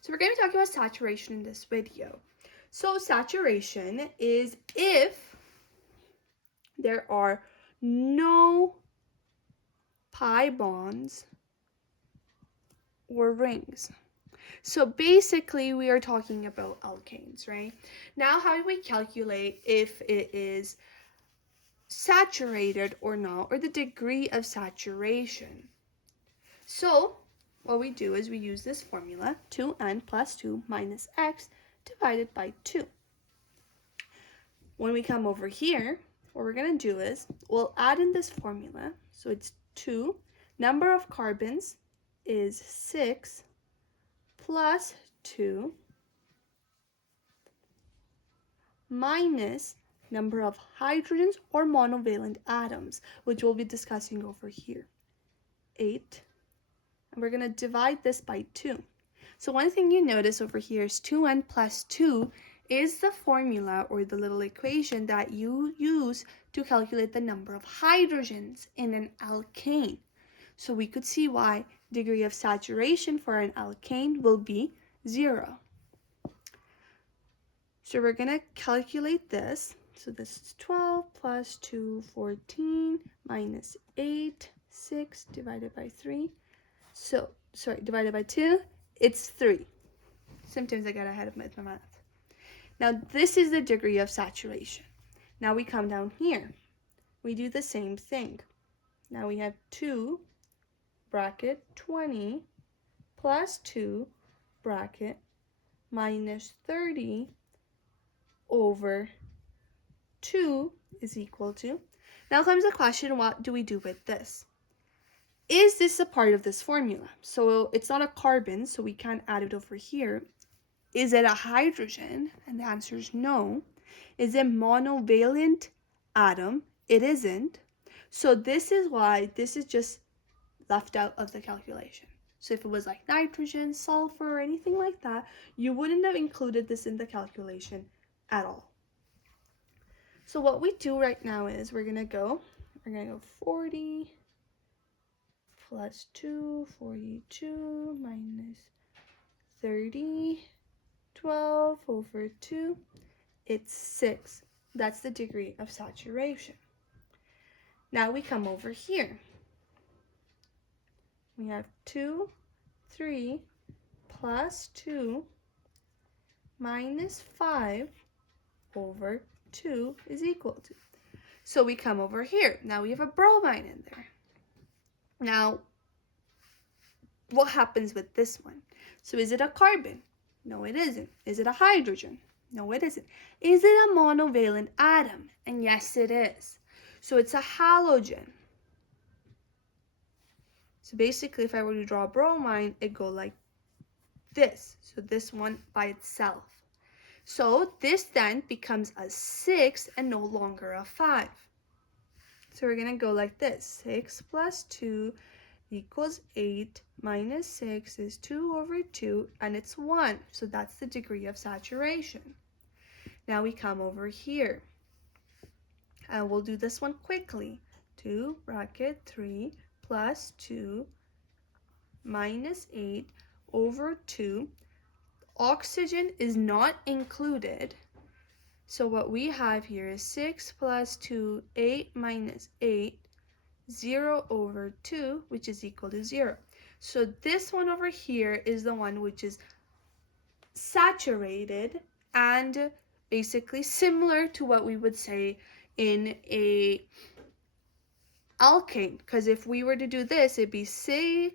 So we're going to be talking about saturation in this video. So saturation is if there are no pi bonds or rings. So basically we are talking about alkanes, right? Now how do we calculate if it is saturated or not, or the degree of saturation? So what we do is we use this formula, 2n plus 2 minus x divided by 2. When we come over here, what we're going to do is we'll add in this formula. So it's 2. Number of carbons is 6 plus 2 minus number of hydrogens or monovalent atoms, which we'll be discussing over here, 8. And we're going to divide this by 2. So one thing you notice over here is 2n plus 2 is the formula or the little equation that you use to calculate the number of hydrogens in an alkane. So we could see why degree of saturation for an alkane will be 0. So we're going to calculate this. So this is 12 plus 2, 14, minus 8, 6 divided by 3. So, divided by 2, it's 3. Sometimes I get ahead of my math. Now this is the degree of saturation. Now we come down here. We do the same thing. Now we have 2 bracket 20 plus 2 bracket minus 30 over 2 is equal to. Now comes the question, what do we do with this? Is this a part of this formula? So it's not a carbon, so we can't add it over here. Is it a hydrogen? And the answer is no. Is it monovalent atom? It isn't. So this is why this is just left out of the calculation. So if it was like nitrogen, sulfur, or anything like that, you wouldn't have included this in the calculation at all. So what we do right now is we're gonna go 40 plus 2, 42 minus 30, 12 over 2, it's 6. That's the degree of saturation. Now we come over here. We have 2, 3 plus 2 minus 5 over 2 is equal to. So we come over here. Now we have a bromine in there. Now, what happens with this one? So is it a carbon? No, it isn't. Is it a hydrogen? No, it isn't. Is it a monovalent atom? And yes, it is. So it's a halogen. So basically, if I were to draw a bromine, it'd go like this. So this one by itself. So this then becomes a 6 and no longer a 5. So we're going to go like this. 6 plus 2 equals 8 minus 6 is 2 over 2, and it's 1. So that's the degree of saturation. Now we come over here. And we'll do this one quickly. 2 bracket 3 plus 2 minus 8 over 2. Oxygen is not included. So what we have here is 6 plus 2, 8 minus 8, 0 over 2, which is equal to 0. So this one over here is the one which is saturated and basically similar to what we would say in a alkane. Because if we were to do this, it'd be C3H